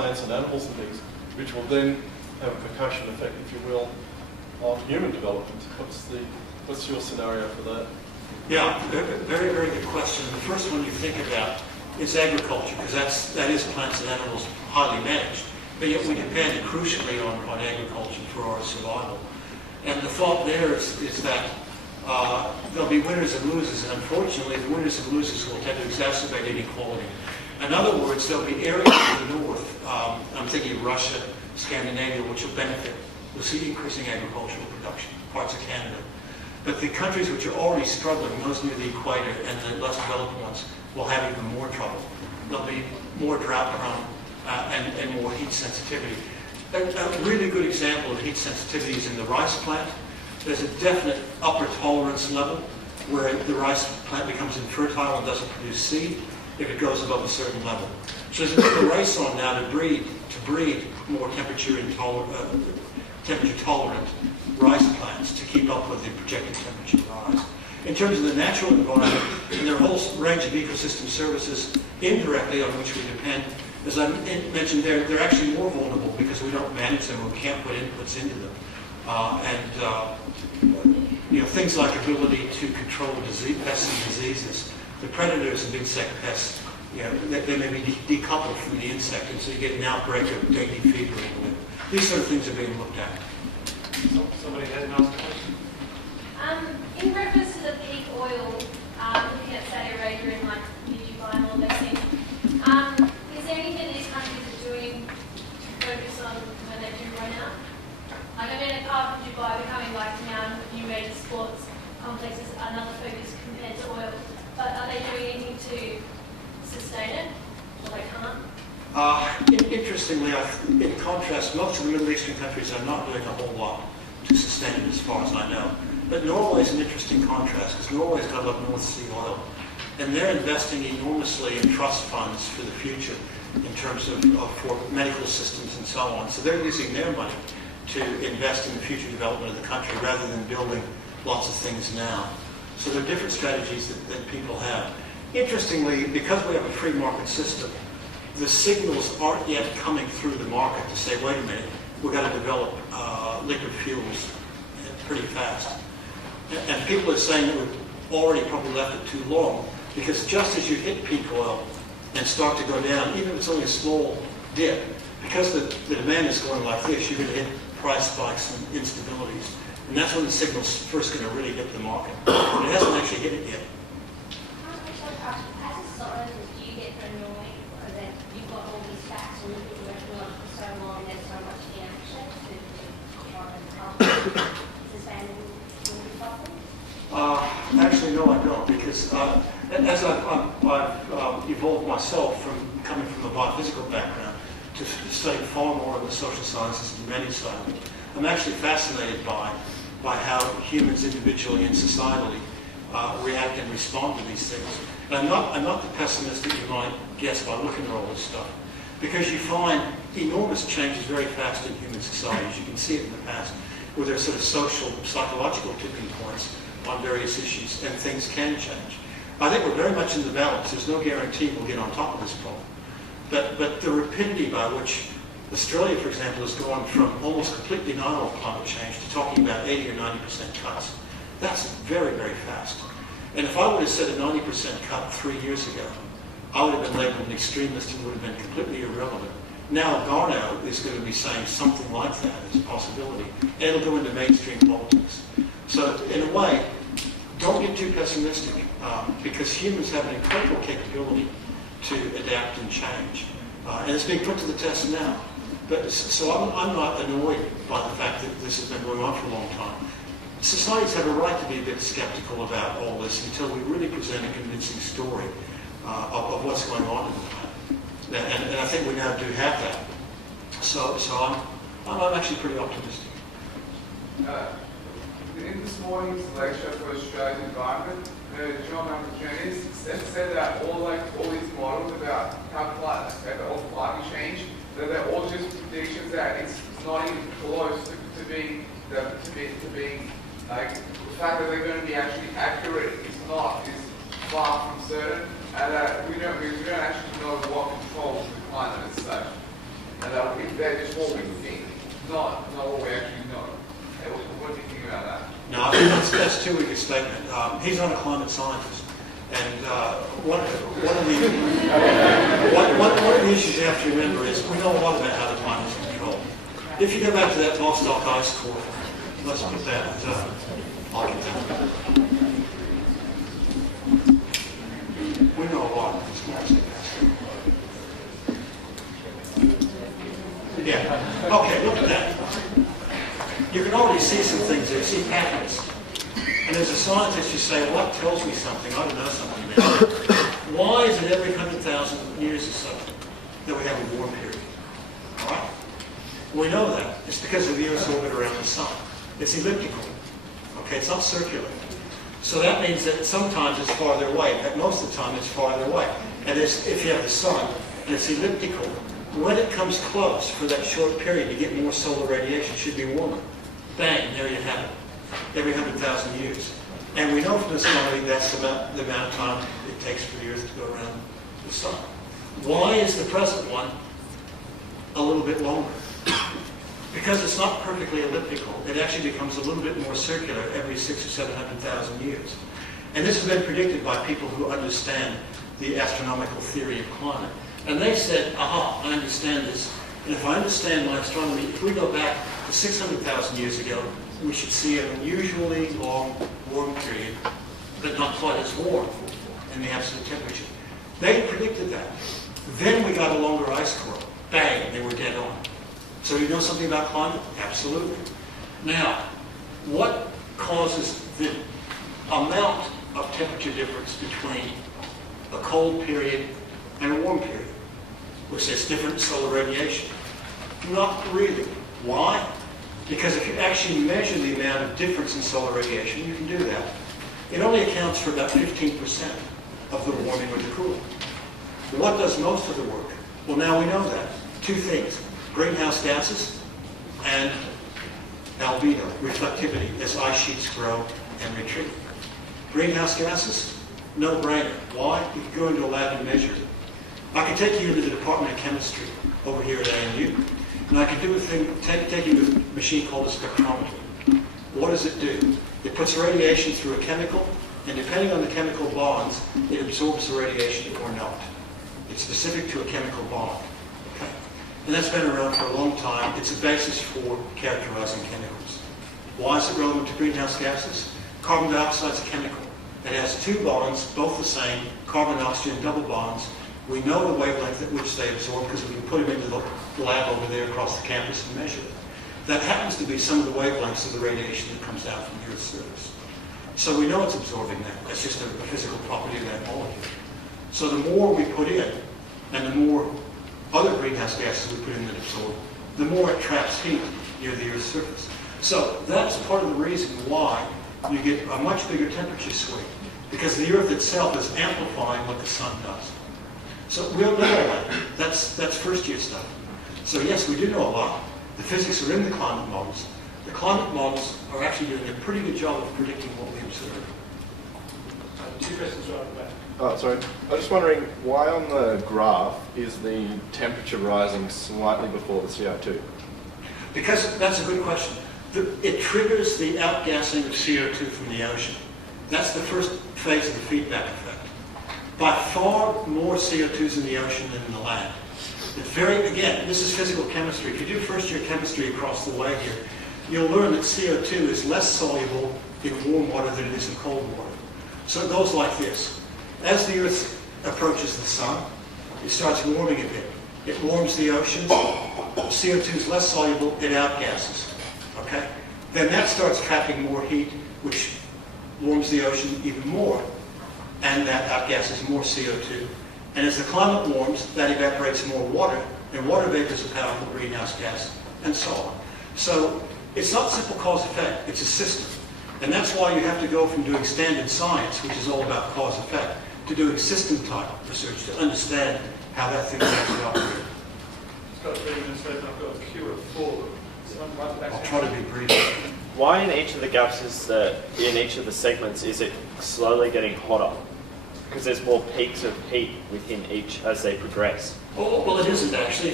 plants and animals and things, which will then have a percussion effect, if you will, on human development. What's your scenario for that? Yeah, very, very good question. The first one you think about is agriculture, because that is plants and animals highly managed, but yet we depend crucially on agriculture for our survival. And the thought there is that there'll be winners and losers, and unfortunately the winners and losers will tend to exacerbate inequality. In other words, there'll be areas in the north, I'm thinking of Russia, Scandinavia, which will benefit. We'll see increasing agricultural production, parts of Canada. But the countries which are already struggling, those near the equator and the less developed ones, will have even more trouble. There'll be more drought prone and more heat sensitivity. A really good example of heat sensitivity is in the rice plant. There's a definite upper tolerance level where the rice plant becomes infertile and doesn't produce seed if it goes above a certain level. So there's a race on now to breed more temperature tolerant rice plants to keep up with the projected temperature rise. In terms of the natural environment, and there are a whole range of ecosystem services indirectly on which we depend, as I mentioned, they're actually more vulnerable because we don't manage them or we can't put inputs into them. Things like ability to control pests and diseases. The predators of insect pests, they may be decoupled from the insect, and so you get an outbreak of dengue fever. These sort of things are being looked at. Somebody has an asked question. In reference to the peak oil, looking at Saudi Arabia and like Dubai and all those things, is there anything these countries are doing to focus on when they do run out? Like, I mean, apart from Dubai becoming like now new major sports complexes, another focus compared to oil, but are they doing anything to sustain it, or they can't? Interestingly, in contrast, most of the Middle Eastern countries are not doing a whole lot to sustain it as far as I know. But Norway's an interesting contrast, because Norway's got a lot of North Sea oil. And they're investing enormously in trust funds for the future in terms of for medical systems and so on. So they're using their money to invest in the future development of the country rather than building lots of things now. So there are different strategies that people have. Interestingly, because we have a free market system, the signals aren't yet coming through the market to say, wait a minute, we've got to develop liquid fuels pretty fast. And people are saying that we've already probably left it too long, because just as you hit peak oil and start to go down, even if it's only a small dip, because the demand is going like this, you're going to hit price spikes and instabilities. And that's when the signal's first going to really hit the market. But it hasn't actually hit it yet. As a scientist, do you get annoyed that you've got all these facts and you've been working on it for so long and there's so much inaction to try and help sustainable problem? Actually, no, I don't, because as I've evolved myself from coming from a biophysical background to study far more of the social sciences and humanities side of it, I'm actually fascinated by how humans individually and societally react and respond to these things. And I'm not the pessimist that you might guess by looking at all this stuff, because you find enormous changes very fast in human societies. You can see it in the past, where there's sort of social, psychological tipping points on various issues, and things can change. I think we're very much in the balance. There's no guarantee we'll get on top of this problem. But the rapidity by which Australia, for example, has gone from almost completely denial of climate change to talking about 80 or 90% cuts, that's very, very fast. And if I would have said a 90% cut 3 years ago, I would have been labeled an extremist and would have been completely irrelevant. Now Garno is going to be saying something like that as a possibility, and it'll go into mainstream politics. So in a way, don't get too pessimistic, because humans have an incredible capability to adapt and change. And it's being put to the test now. So I'm not annoyed by the fact that this has been going on for a long time. Societies have a right to be a bit skeptical about all this until we really present a convincing story of what's going on in the planet. And I think we now do have that. So I'm actually pretty optimistic. In this morning's lecture for Australian environment, John Anthropocene said that all these models about climate change, that they're all just predictions, that it's not even close to being like the fact that they're going to be actually accurate is far from certain, and that we don't actually know what controls the climate as such. not what we actually know. What do you think about that? No, I think that's too weak a statement. He's not a climate scientist. And one of the issues you have to remember is we know a lot about how the climate is controlled. If you go back to that Vostok ice core, let's put that we know a lot of this climate. Yeah. Okay, look at that. You can already see some things there. You see patterns. And as a scientist, you say, well, that tells me something. I don't know something about it. Why is it every 100,000 years or so that we have a warm period? All right? We know that. It's because of the Earth's orbit around the sun. It's elliptical. Okay, it's not circular. So that means that sometimes it's farther away. In fact, most of the time it's farther away. And if you have the sun and it's elliptical, when it comes close for that short period, you get more solar radiation. It should be warmer. Bang, there you have it. Every 100,000 years. And we know from astronomy that's the amount of time it takes for the Earth to go around the sun. Why is the present one a little bit longer? Because it's not perfectly elliptical. It actually becomes a little bit more circular every 600,000 or 700,000 years. And this has been predicted by people who understand the astronomical theory of climate. And they said, aha, I understand this. And if I understand my astronomy, if we go back to 600,000 years ago, we should see an unusually long warm period, but not quite as warm in the absolute temperature. They predicted that. Then we got a longer ice core. Bang, they were dead on. So you know something about climate? Absolutely. Now, what causes the amount of temperature difference between a cold period and a warm period? Which says different solar radiation. Not really. Why? Because if you actually measure the amount of difference in solar radiation, you can do that. It only accounts for about 15% of the warming or the cooling. What does most of the work? Well, now we know that. Two things. Greenhouse gases and albedo, reflectivity, as ice sheets grow and retreat. Greenhouse gases? No-brainer. Why? You can go into a lab and measure it. I can take you into the Department of Chemistry over here at ANU, and I can do a thing, take you with a machine called a spectrometer. What does it do? It puts radiation through a chemical, and depending on the chemical bonds, it absorbs the radiation or not. It's specific to a chemical bond. Okay? And that's been around for a long time. It's a basis for characterizing chemicals. Why is it relevant to greenhouse gases? Carbon dioxide is a chemical. It has two bonds, both the same, carbon and oxygen, double bonds. We know the wavelength at which they absorb because we can put them into the lab over there across the campus and measure it. That happens to be some of the wavelengths of the radiation that comes out from the Earth's surface. So we know it's absorbing that. That's just a physical property of that molecule. So the more we put in, and the more other greenhouse gases we put in that absorb, the more it traps heat near the Earth's surface. So that's part of the reason why you get a much bigger temperature swing, because the Earth itself is amplifying what the sun does. So we'll know all that. That's first year stuff. So yes, we do know a lot. The physics are in the climate models. The climate models are actually doing a pretty good job of predicting what we observe. Two questions right at the back. Oh, sorry. I was just wondering, why on the graph is the temperature rising slightly before the CO2? Because that's a good question. It triggers the outgassing of CO2 from the ocean. That's the first phase of the feedback effect. By far more CO2 in the ocean than in the land. Again, this is physical chemistry. If you do first year chemistry across the way here, you'll learn that CO2 is less soluble in warm water than it is in cold water. So it goes like this. As the Earth approaches the sun, it starts warming a bit. It warms the ocean. CO2 is less soluble, it outgasses. Okay? Then that starts trapping more heat, which warms the ocean even more. And that outgasses more CO2. And as the climate warms, that evaporates more water, and water vapor is a powerful greenhouse gas, and so on. So it's not simple cause-effect, it's a system. And that's why you have to go from doing standard science, which is all about cause-effect, to doing system-type research to understand how that thing actually operates. It's got 3 minutes left, I've got a queue of 4. I'll try to be brief. Why in each of the gases, in each of the segments, is it slowly getting hotter? Because there's more peaks of heat within each as they progress. Oh, well, it isn't actually.